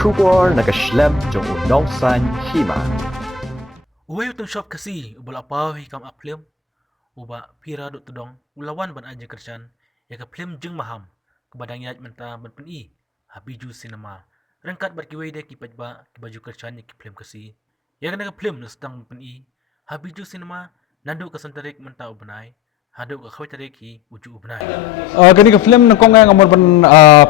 kubor nakaslem jong unong san Hima. Uwe utong shop kasi ubal apaw hikam Phlim uba Phira Dohtdong ulawan ban Jingkyrshan ya ka Phlim Jingmaham kabadang yaj menta ban peni Bijou cinema rangkat bar kiwe de kipaj ba ki Jingkyrshan ya ki Phlim kasi ya kana ka Phlim nastang peni Bijou cinema nandu ka santarik menta ubanai hadu ka khawai tarik hi uju ubanai gani ka film nangkong ang amor ban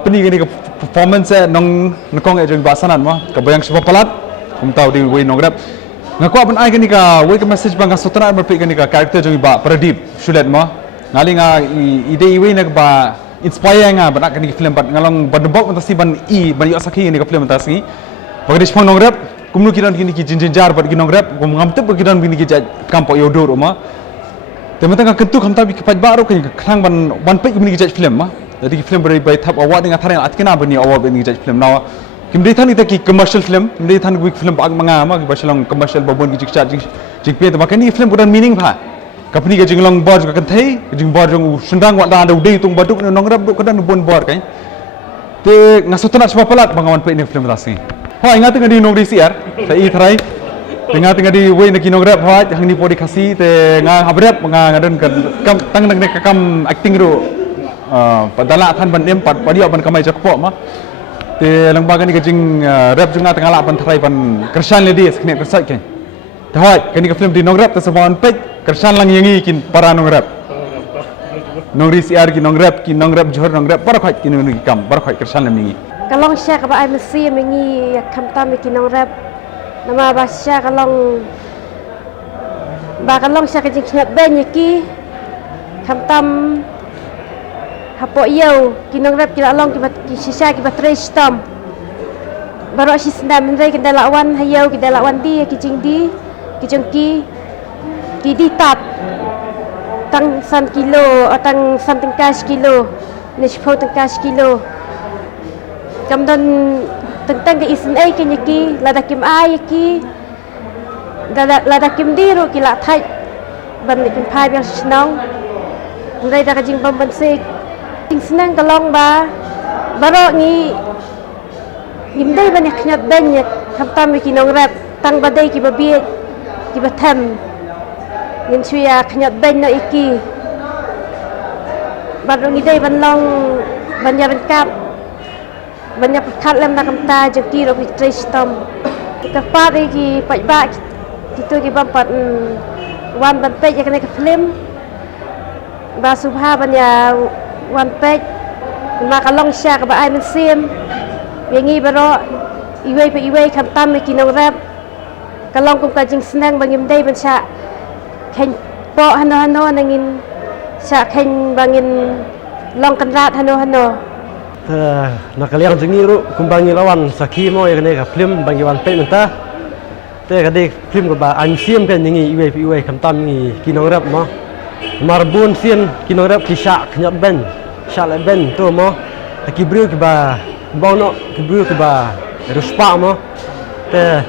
peni gani ka performance nong nangkong jeng basanan mo kabayang sipa palat kum tahu di way nograp ngako ban ai gani ka way ka message bang sutra amor pe gani ka character jeng ba pradip sulet mo ngali nga ide way nag ba inspire nga ban gani film ban ngalong ban bok mentasi ban ban yo sakhi gani ka film mentasi pagdis pang nograp kumnu kiran gini ki jinjar ban gini nograp kum ngamtep kiran gini ki kampo yodur ma tapi tengah kentu kami tahu kipat baru kan kerang ban pek gini judge film mah jadi film beri by top award dengan thar yang atkena bani award bani judge film nawa kimdei than kita ki commercial film kimdei than gue film bag manga ma basalong commercial babon ki jikpe to makani film bukan meaning pha kapni ke jinglong bor ka kanthai jing bor jong sundang wa da udei tung baduk nongrap duk kadan bon bor kai te ngasutna sapa palat bangawan pek ni film tasi ho ingat ngadi nongri siar sai thrai tengah di way nak kinograp hawat hang ni podi kasi te nga habret nga ngaden kam tang nak kam acting ru padala than ban em pat padio ban kamai jakpo ma te lang bagan ni kajing rap junga tengah la ban thrai ban kershan le di skne kersai ke hawat kani ka film di nograp te sabon pek kershan lang yangi kin para nograp nongri siar ki nograp jhor nograp para khat kin ni kam para khat kershan lam ni kalong sya ka ba ai mesti mengi kam tam ki nograp nama bahasa kalong sya kajing khnat ben yaki khamtam hapo yau kinong rap kila long ki sisa ki batrai stam baro si sendam ndai ke dalawan hayau ki dalawan di ki jingdi ki jengki ki ditat tang san kilo atang something cash kilo ni spo tang cash kilo kamdan tentang ke isen ai ke nyaki lada kim ai ki lada kim diru ki la thai ban kim phai biang snong ndai da jing bam ban se ting snang kalong ba baro ni himdai ban khnyat ben yak khamtam ki nong rap tang badai ki babi ki batham nin suya khnyat ben no iki baro ni dai ban long ban ya ban kap banyak kat lem nak kamta jeki ro pitrai stom kapat ki pajba kitu ki bampat wan ban pej ya kena ke film ba subha ban ya wan pej ma kalong sya ka ba ai men sim yengi baro iwei kam tam ki nong rap kalong kum ka jing senang bangim dai ban sya khen po hano nangin sya khen bangin long kan rat hano nak kalian jengi ru kumbangi lawan sakhi mo ya kene ka film bangi wan pe menta te ka de film ko ba an sim kan jengi iwe kam tam ni kinong rap mo marbun sien kinong rap ki sha khnyat ben sha le ben to mo ki bru ki ba bono ki bru ki ba ruspa mo te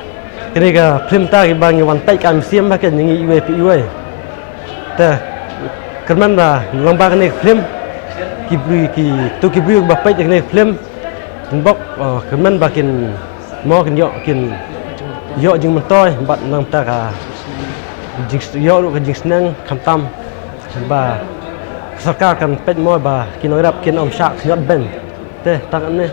kene ka film ta ki bangi wan pe kan sim ba kan jengi iwe te kerman ba lomba kene film ki bru bapak yang film bok kemen bakin mo kin yo jing mentoy bat nang ta ka jing yo ru ka jing snang khamtam ba sarkar kan pet mo ba kinoi rap kin om sha khnyot ben te tak ne